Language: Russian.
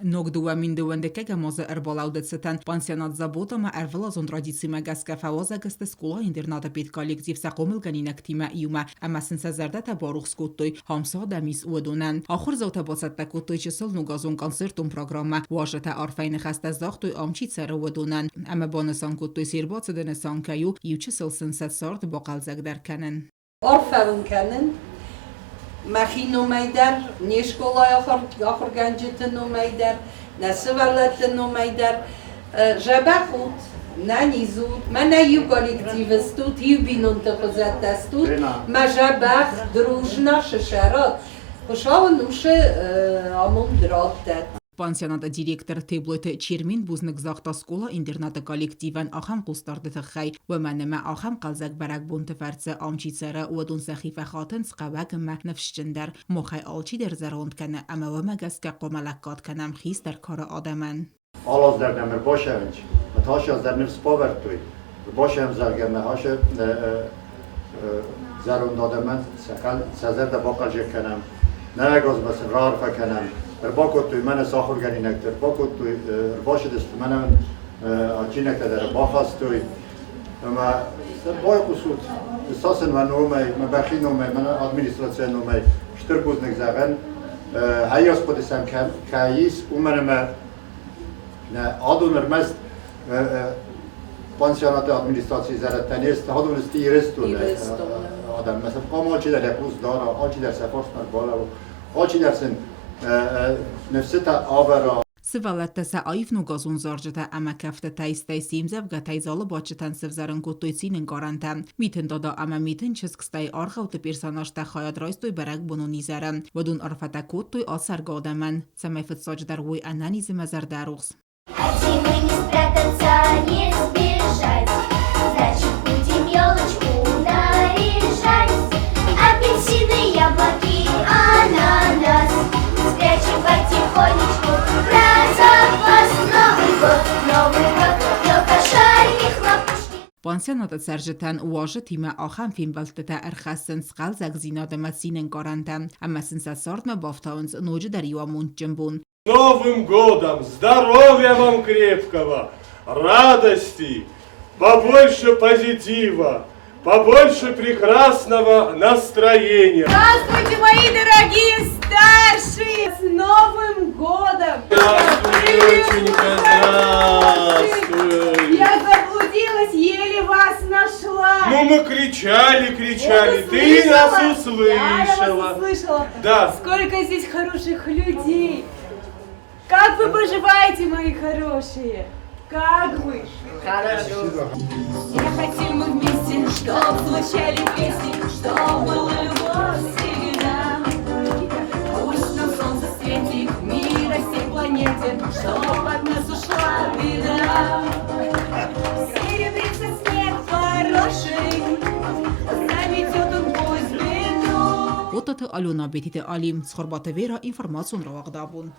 Նոգդուամին դունդեկե գամոզը էրբոլաուդը ցытăն պանսիոնատ Забота էրվելազոն տրադիցիյմը գասկա ֆăուազăgստը скъола интернаты під коллектив хъомылгăնինăգտիմը իումը ամասնսա զարդատը барухс կодтой համսա դամիս ուыдонан ахуыргъа բոցատտա կодтой чысыл ногазон концертон программը ուաժտա արֆայնը խաստա զախտոյ ամչի цăрը ուыдонан ամը բոնасан կодтой սիրբոցը դնեսանկայու իու чысыл սնսած զարդ բոխալզăg դարքանն Orfăvâncanın Machinom eder, ne skъола ахуыргăнджытимăm eder, ne сывалăтăном eder, жабахут, на низут, ма на ю коллективыстут, ю бинунтăхăзăтăстут, ма жабах дружно шышарот, пăшавă нушы амонддротăт. Пансионата директор теблойты чермин бузнык захта скъола интернаты коллективан ахам зăрддăтăх ومنما ахам хъăлдзăг барак бунты фарцы амчи цăрă уыдон сахифа хатын скъавагма нăфшчндăр мохай алчи дер зăргăнткăны ама вăмăгăскă хъомылаккаткăнам хис дер кары adăмын. Alles der nemmer boşevinç. Taşas der nefs povertuy. Boşem zargeme haşe zarund adamın sakal sazer de bakacakkanam. Ne gozmasın rarfa kanam. Bakottuy mene ahurgănинăgtăr. Bakottuy başıdest mene acınekler Bахастой. Ama boykusut. Sasın ve nomay, mebakhin nomay, mene administrasyon nomay. Ştrbuznik zagen. Hayas podesem kayis umeneme ne adunur mest pансионаты администрации зăрддăтăн есть adunur stirestul adam. Mesela kamalçı der yapuz dara, alçı der sefarslar bala, alçı dersin nefsita avara. Սվալատտասա այվ նոգազոն զարդը ամա կաֆտը տայստայ ըմդզăվգătăй զալը բաչտան սվզարն կոտոյցին ընկարանտա միտն դադա ամա միտն չսկստայ արխավտը պերսանաշտա խայադրայստոյ բարակ բոնոնիզարը ոդուն արֆատա կոտոյ ацăргă adămын цăмայфыт сочдар вой ананизмă зардарухс. Хотим не спрятаться, не сбежать, значит будем елочку наряжать. Апельсины, яблоки, ананас, спрячем потихонечку про запас. Новый год, елка, шарики, хлопушки. Պանսիոնատը ցăրջытăն ուաժը թիմը ախամ ֆիմբալտտը արխասն սկъալզăg զինադăմը սինն կարանտը ամասնսա սարտմը բավթաունց նոջը դարիու ամոндджын. Новым годом! Здоровья вам крепкого! Радости! Побольше позитива! Побольше прекрасного настроения! Здравствуйте, мои дорогие старшие! С Новым годом! Здравствуй, доченька, здравствуй! Я заблудилась, еле вас нашла! Ну, мы кричали, Вот ты нас услышала. Да, я вас услышала! услышала! Да. Сколько здесь хороших людей! Как вы поживаете, мои хорошие? Как вы? Хорошо. Я хотим мы вместе, чтоб звучали песни, чтоб была любовь всегда. Пусть на солнце светит мир о всей планете, чтоб от нас ушла беда. Серебрится снег хороший, заметет он пусть беду. Ոտը ալյոնա բետիտը ալիմ սխորբատը վերա ինֆորմացիոն ռավաղդաբուն.